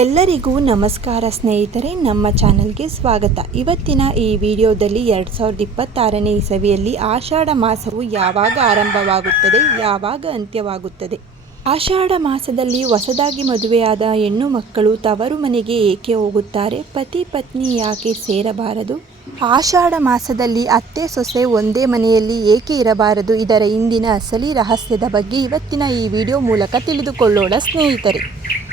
ಎಲ್ಲರಿಗೂ ನಮಸ್ಕಾರ ಸ್ನೇಹಿತರೆ, ನಮ್ಮ ಚಾನಲ್ಗೆ ಸ್ವಾಗತ. ಇವತ್ತಿನ ಈ ವಿಡಿಯೋದಲ್ಲಿ 2026ನೇ ಇಸವಿಯಲ್ಲಿ ಆಷಾಢ ಮಾಸವು ಯಾವಾಗ ಆರಂಭವಾಗುತ್ತದೆ, ಯಾವಾಗ ಅಂತ್ಯವಾಗುತ್ತದೆ, ಆಷಾಢ ಮಾಸದಲ್ಲಿ ಹೊಸದಾಗಿ ಮದುವೆಯಾದ ಹೆಣ್ಣು ಮಕ್ಕಳು ತವರು ಮನೆಗೆ ಏಕೆ ಹೋಗುತ್ತಾರೆ, ಪತಿ ಪತ್ನಿ ಯಾಕೆ ಸೇರಬಾರದು, ಆಷಾಢ ಮಾಸದಲ್ಲಿ ಅತ್ತೆ ಸೊಸೆ ಒಂದೇ ಮನೆಯಲ್ಲಿ ಏಕೆ ಇರಬಾರದು, ಇದರ ಹಿಂದಿನ ಅಸಲಿ ರಹಸ್ಯದ ಬಗ್ಗೆ ಇವತ್ತಿನ ಈ ವಿಡಿಯೋ ಮೂಲಕ ತಿಳಿದುಕೊಳ್ಳೋಣ ಸ್ನೇಹಿತರೆ.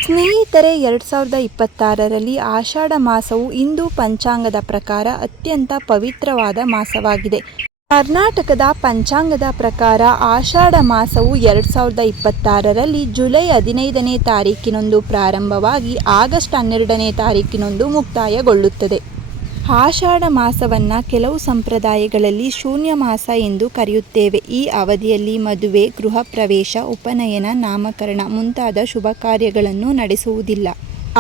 2026ರಲ್ಲಿ ಆಷಾಢ ಮಾಸವು ಹಿಂದೂ ಪಂಚಾಂಗದ ಪ್ರಕಾರ ಅತ್ಯಂತ ಪವಿತ್ರವಾದ ಮಾಸವಾಗಿದೆ. ಕರ್ನಾಟಕದ ಪಂಚಾಂಗದ ಪ್ರಕಾರ ಆಷಾಢ ಮಾಸವು 2026ರಲ್ಲಿ ಜುಲೈ 15ನೇ ತಾರೀಕಿನಂದು ಪ್ರಾರಂಭವಾಗಿ ಆಗಸ್ಟ್ 12ನೇ ತಾರೀಕಿನಂದು ಮುಕ್ತಾಯಗೊಳ್ಳುತ್ತದೆ. ಆಷಾಢ ಮಾಸವನ್ನು ಕೆಲವು ಸಂಪ್ರದಾಯಗಳಲ್ಲಿ ಶೂನ್ಯ ಮಾಸ ಎಂದು ಕರೆಯುತ್ತೇವೆ. ಈ ಅವಧಿಯಲ್ಲಿ ಮದುವೆ, ಗೃಹ ಪ್ರವೇಶ, ಉಪನಯನ, ನಾಮಕರಣ ಮುಂತಾದ ಶುಭ ಕಾರ್ಯಗಳನ್ನು ನಡೆಸುವುದಿಲ್ಲ.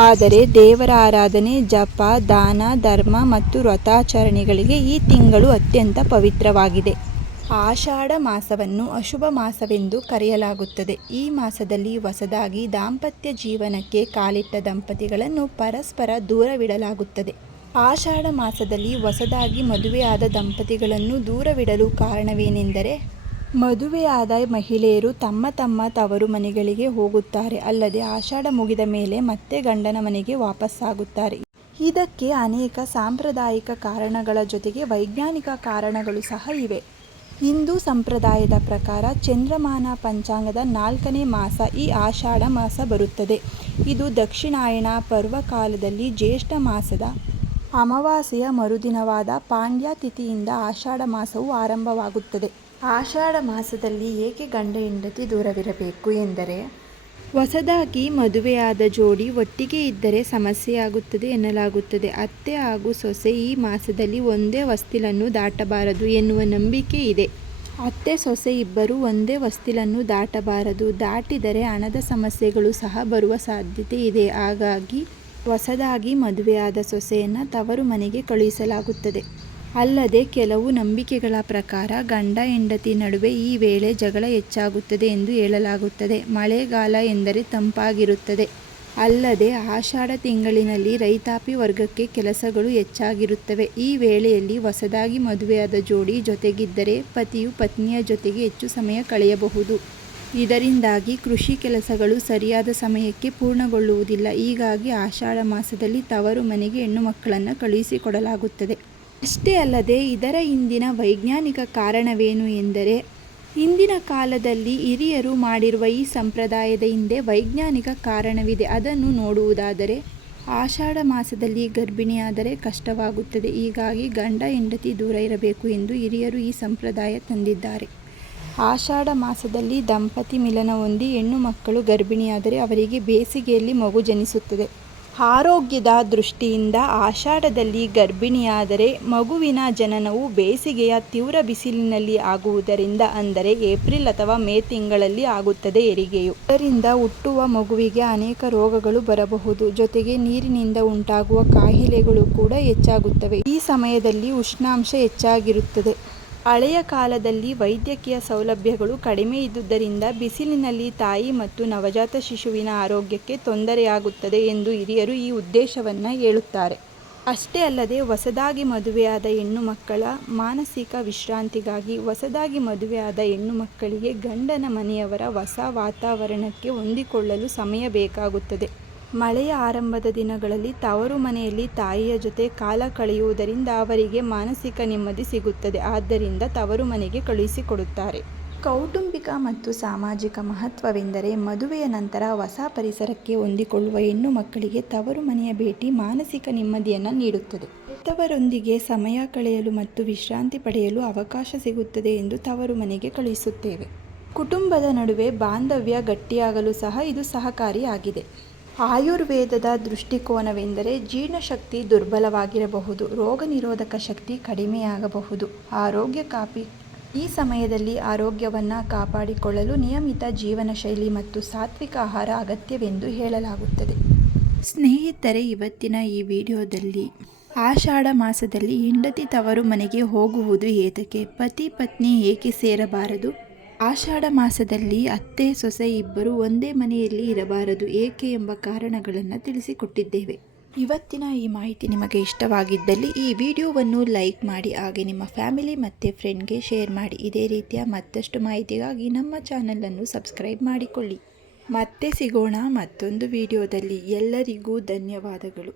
ಆದರೆ ದೇವರ ಆರಾಧನೆ, ಜಪ, ದಾನ, ಧರ್ಮ ಮತ್ತು ವ್ರತಾಚರಣೆಗಳಿಗೆ ಈ ತಿಂಗಳು ಅತ್ಯಂತ ಪವಿತ್ರವಾಗಿದೆ. ಆಷಾಢ ಮಾಸವನ್ನು ಅಶುಭ ಮಾಸವೆಂದು ಕರೆಯಲಾಗುತ್ತದೆ. ಈ ಮಾಸದಲ್ಲಿ ಹೊಸದಾಗಿ ದಾಂಪತ್ಯ ಜೀವನಕ್ಕೆ ಕಾಲಿಟ್ಟ ದಂಪತಿಗಳನ್ನು ಪರಸ್ಪರ ದೂರವಿಡಲಾಗುತ್ತದೆ. ಆಷಾಢ ಮಾಸದಲ್ಲಿ ಹೊಸದಾಗಿ ಮದುವೆಯಾದ ದಂಪತಿಗಳನ್ನು ದೂರವಿಡಲು ಕಾರಣವೇನೆಂದರೆ, ಮದುವೆಯಾದ ಮಹಿಳೆಯರು ತಮ್ಮ ತವರು ಮನೆಗಳಿಗೆ ಹೋಗುತ್ತಾರೆ. ಅಲ್ಲದೆ ಆಷಾಢ ಮುಗಿದ ಮೇಲೆ ಮತ್ತೆ ಗಂಡನ ಮನೆಗೆ ವಾಪಸ್ಸಾಗುತ್ತಾರೆ. ಇದಕ್ಕೆ ಅನೇಕ ಸಾಂಪ್ರದಾಯಿಕ ಕಾರಣಗಳ ಜೊತೆಗೆ ವೈಜ್ಞಾನಿಕ ಕಾರಣಗಳು ಸಹ ಇವೆ. ಹಿಂದೂ ಸಂಪ್ರದಾಯದ ಪ್ರಕಾರ ಚಂದ್ರಮಾನ ಪಂಚಾಂಗದ 4ನೇ ಮಾಸ ಈ ಆಷಾಢ ಮಾಸ ಬರುತ್ತದೆ. ಇದು ದಕ್ಷಿಣಾಯಣ ಪರ್ವಕಾಲದಲ್ಲಿ ಜ್ಯೇಷ್ಠ ಮಾಸದ ಅಮಾವಾಸ್ಯೆಯ ಮರುದಿನವಾದ ಪಾಂಡ್ಯ ತಿಥಿಯಿಂದ ಆಷಾಢ ಮಾಸವು ಆರಂಭವಾಗುತ್ತದೆ. ಆಷಾಢ ಮಾಸದಲ್ಲಿ ಏಕೆ ಗಂಡ ಹೆಂಡತಿ ದೂರವಿರಬೇಕು ಎಂದರೆ, ಹೊಸದಾಗಿ ಮದುವೆಯಾದ ಜೋಡಿ ಒಟ್ಟಿಗೆ ಇದ್ದರೆ ಸಮಸ್ಯೆಯಾಗುತ್ತದೆ ಎನ್ನಲಾಗುತ್ತದೆ. ಅತ್ತೆ ಹಾಗೂ ಸೊಸೆ ಈ ಮಾಸದಲ್ಲಿ ಒಂದೇ ಹೊಸ್ತಿಲನ್ನು ದಾಟಬಾರದು ಎನ್ನುವ ನಂಬಿಕೆ ಇದೆ. ಅತ್ತೆ ಸೊಸೆ ಇಬ್ಬರು ಒಂದೇ ಹೊಸ್ತಿಲನ್ನು ದಾಟಬಾರದು, ದಾಟಿದರೆ ಹಣದ ಸಮಸ್ಯೆಗಳು ಸಹ ಬರುವ ಸಾಧ್ಯತೆ ಇದೆ. ಹಾಗಾಗಿ ಹೊಸದಾಗಿ ಮದುವೆಯಾದ ಸೊಸೆಯನ್ನು ತವರು ಮನೆಗೆ ಕಳುಹಿಸಲಾಗುತ್ತದೆ. ಅಲ್ಲದೆ ಕೆಲವು ನಂಬಿಕೆಗಳ ಪ್ರಕಾರ ಗಂಡ ಹೆಂಡತಿ ನಡುವೆ ಈ ವೇಳೆ ಜಗಳ ಹೆಚ್ಚಾಗುತ್ತದೆ ಎಂದು ಹೇಳಲಾಗುತ್ತದೆ. ಮಳೆಗಾಲ ಎಂದರೆ ತಂಪಾಗಿರುತ್ತದೆ. ಅಲ್ಲದೆ ಆಷಾಢ ತಿಂಗಳಿನಲ್ಲಿ ರೈತಾಪಿ ವರ್ಗಕ್ಕೆ ಕೆಲಸಗಳು ಹೆಚ್ಚಾಗಿರುತ್ತವೆ. ಈ ವೇಳೆಯಲ್ಲಿ ಹೊಸದಾಗಿ ಮದುವೆಯಾದ ಜೋಡಿ ಜೊತೆಗಿದ್ದರೆ ಪತಿಯು ಪತ್ನಿಯ ಜೊತೆಗೆ ಹೆಚ್ಚು ಸಮಯ ಕಳೆಯಬಹುದು. ಇದರಿಂದಾಗಿ ಕೃಷಿ ಕೆಲಸಗಳು ಸರಿಯಾದ ಸಮಯಕ್ಕೆ ಪೂರ್ಣಗೊಳ್ಳುವುದಿಲ್ಲ. ಹೀಗಾಗಿ ಆಷಾಢ ಮಾಸದಲ್ಲಿ ತವರು ಮನೆಗೆ ಹೆಣ್ಣು ಮಕ್ಕಳನ್ನು ಕಳುಹಿಸಿಕೊಡಲಾಗುತ್ತದೆ. ಅಷ್ಟೇ ಅಲ್ಲದೆ ಇದರ ಹಿಂದಿನ ವೈಜ್ಞಾನಿಕ ಕಾರಣವೇನು ಎಂದರೆ, ಹಿಂದಿನ ಕಾಲದಲ್ಲಿ ಹಿರಿಯರು ಮಾಡಿರುವ ಈ ಸಂಪ್ರದಾಯದ ಹಿಂದೆ ವೈಜ್ಞಾನಿಕ ಕಾರಣವಿದೆ. ಅದನ್ನು ನೋಡುವುದಾದರೆ, ಆಷಾಢ ಮಾಸದಲ್ಲಿ ಗರ್ಭಿಣಿಯಾದರೆ ಕಷ್ಟವಾಗುತ್ತದೆ. ಹೀಗಾಗಿ ಗಂಡ ಹೆಂಡತಿ ದೂರ ಇರಬೇಕು ಎಂದು ಹಿರಿಯರು ಈ ಸಂಪ್ರದಾಯ ತಂದಿದ್ದಾರೆ. ಆಷಾಢ ಮಾಸದಲ್ಲಿ ದಂಪತಿ ಮಿಲನ ಹೊಂದಿ ಹೆಣ್ಣು ಮಕ್ಕಳು ಗರ್ಭಿಣಿಯಾದರೆ ಅವರಿಗೆ ಬೇಸಿಗೆಯಲ್ಲಿ ಮಗು ಜನಿಸುತ್ತದೆ. ಆರೋಗ್ಯದ ದೃಷ್ಟಿಯಿಂದ ಆಷಾಢದಲ್ಲಿ ಗರ್ಭಿಣಿಯಾದರೆ ಮಗುವಿನ ಜನನವು ಬೇಸಿಗೆಯ ತೀವ್ರ ಬಿಸಿಲಿನಲ್ಲಿ ಆಗುವುದರಿಂದ, ಅಂದರೆ ಏಪ್ರಿಲ್ ಅಥವಾ ಮೇ ತಿಂಗಳಲ್ಲಿ ಆಗುತ್ತದೆ ಹೆರಿಗೆಯು. ಇದರಿಂದ ಹುಟ್ಟುವ ಮಗುವಿಗೆ ಅನೇಕ ರೋಗಗಳು ಬರಬಹುದು. ಜೊತೆಗೆ ನೀರಿನಿಂದ ಉಂಟಾಗುವ ಕಾಯಿಲೆಗಳು ಕೂಡ ಹೆಚ್ಚಾಗುತ್ತವೆ. ಈ ಸಮಯದಲ್ಲಿ ಉಷ್ಣಾಂಶ ಹೆಚ್ಚಾಗಿರುತ್ತದೆ. ಹಳೆಯ ಕಾಲದಲ್ಲಿ ವೈದ್ಯಕೀಯ ಸೌಲಭ್ಯಗಳು ಕಡಿಮೆ ಇದ್ದುದರಿಂದ ಬಿಸಿಲಿನಲ್ಲಿ ತಾಯಿ ಮತ್ತು ನವಜಾತ ಶಿಶುವಿನ ಆರೋಗ್ಯಕ್ಕೆ ತೊಂದರೆಯಾಗುತ್ತದೆ ಎಂದು ಹಿರಿಯರು ಈ ಉದ್ದೇಶವನ್ನು ಹೇಳುತ್ತಾರೆ. ಅಷ್ಟೇ ಅಲ್ಲದೆ ಹೊಸದಾಗಿ ಮದುವೆಯಾದ ಹೆಣ್ಣು ಮಕ್ಕಳ ಮಾನಸಿಕ ವಿಶ್ರಾಂತಿಗಾಗಿ ಹೊಸದಾಗಿ ಮದುವೆಯಾದ ಹೆಣ್ಣು ಮಕ್ಕಳಿಗೆ ಗಂಡನ ಮನೆಯವರ ಹೊಸ ವಾತಾವರಣಕ್ಕೆ ಹೊಂದಿಕೊಳ್ಳಲು ಸಮಯ ಬೇಕಾಗುತ್ತದೆ. ಮಳೆಯ ಆರಂಭದ ದಿನಗಳಲ್ಲಿ ತವರು ಮನೆಯಲ್ಲಿ ತಾಯಿಯ ಜೊತೆ ಕಾಲ ಕಳೆಯುವುದರಿಂದ ಅವರಿಗೆ ಮಾನಸಿಕ ನೆಮ್ಮದಿ ಸಿಗುತ್ತದೆ. ಆದ್ದರಿಂದ ತವರು ಮನೆಗೆ ಕಳುಹಿಸಿಕೊಡುತ್ತಾರೆ. ಕೌಟುಂಬಿಕ ಮತ್ತು ಸಾಮಾಜಿಕ ಮಹತ್ವವೆಂದರೆ, ಮದುವೆಯ ನಂತರ ಹೊಸ ಪರಿಸರಕ್ಕೆ ಹೊಂದಿಕೊಳ್ಳುವ ಹೆಣ್ಣು ಮಕ್ಕಳಿಗೆ ತವರು ಮನೆಯ ಭೇಟಿ ಮಾನಸಿಕ ನೆಮ್ಮದಿಯನ್ನು ನೀಡುತ್ತದೆ. ಹೆತ್ತವರೊಂದಿಗೆ ಸಮಯ ಕಳೆಯಲು ಮತ್ತು ವಿಶ್ರಾಂತಿ ಪಡೆಯಲು ಅವಕಾಶ ಸಿಗುತ್ತದೆ ಎಂದು ತವರು ಮನೆಗೆ ಕಳುಹಿಸುತ್ತೇವೆ. ಕುಟುಂಬದ ನಡುವೆ ಬಾಂಧವ್ಯ ಗಟ್ಟಿಯಾಗಲು ಸಹ ಇದು ಸಹಕಾರಿಯಾಗಿದೆ. ಆಯುರ್ವೇದದ ದೃಷ್ಟಿಕೋನವೆಂದರೆ, ಜೀರ್ಣಶಕ್ತಿ ದುರ್ಬಲವಾಗಿರಬಹುದು, ರೋಗ ನಿರೋಧಕ ಶಕ್ತಿ ಕಡಿಮೆಯಾಗಬಹುದು. ಈ ಸಮಯದಲ್ಲಿ ಆರೋಗ್ಯವನ್ನು ಕಾಪಾಡಿಕೊಳ್ಳಲು ನಿಯಮಿತ ಜೀವನ ಶೈಲಿ ಮತ್ತು ಸಾತ್ವಿಕ ಆಹಾರ ಅಗತ್ಯವೆಂದು ಹೇಳಲಾಗುತ್ತದೆ. ಸ್ನೇಹಿತರೆ, ಇವತ್ತಿನ ಈ ವಿಡಿಯೋದಲ್ಲಿ ಆಷಾಢ ಮಾಸದಲ್ಲಿ ಹೆಂಡತಿ ತವರು ಮನೆಗೆ ಹೋಗುವುದು ಏತಕ್ಕೆ, ಪತಿ ಪತ್ನಿ ಏಕೆ ಸೇರಬಾರದು, ಆಷಾಢ ಮಾಸದಲ್ಲಿ ಅತ್ತೆ ಸೊಸೆ ಇಬ್ಬರು ಒಂದೇ ಮನೆಯಲ್ಲಿ ಇರಬಾರದು ಏಕೆ ಎಂಬ ಕಾರಣಗಳನ್ನು ತಿಳಿಸಿಕೊಟ್ಟಿದ್ದೇವೆ. ಇವತ್ತಿನ ಈ ಮಾಹಿತಿ ನಿಮಗೆ ಇಷ್ಟವಾಗಿದ್ದಲ್ಲಿ ಈ ವಿಡಿಯೋವನ್ನು ಲೈಕ್ ಮಾಡಿ, ಹಾಗೆ ನಿಮ್ಮ ಫ್ಯಾಮಿಲಿ ಮತ್ತು ಫ್ರೆಂಡ್ಗೆ ಶೇರ್ ಮಾಡಿ. ಇದೇ ರೀತಿಯ ಮತ್ತಷ್ಟು ಮಾಹಿತಿಗಾಗಿ ನಮ್ಮ ಚಾನಲನ್ನು ಸಬ್ಸ್ಕ್ರೈಬ್ ಮಾಡಿಕೊಳ್ಳಿ. ಮತ್ತೆ ಸಿಗೋಣ ಮತ್ತೊಂದು ವಿಡಿಯೋದಲ್ಲಿ. ಎಲ್ಲರಿಗೂ ಧನ್ಯವಾದಗಳು.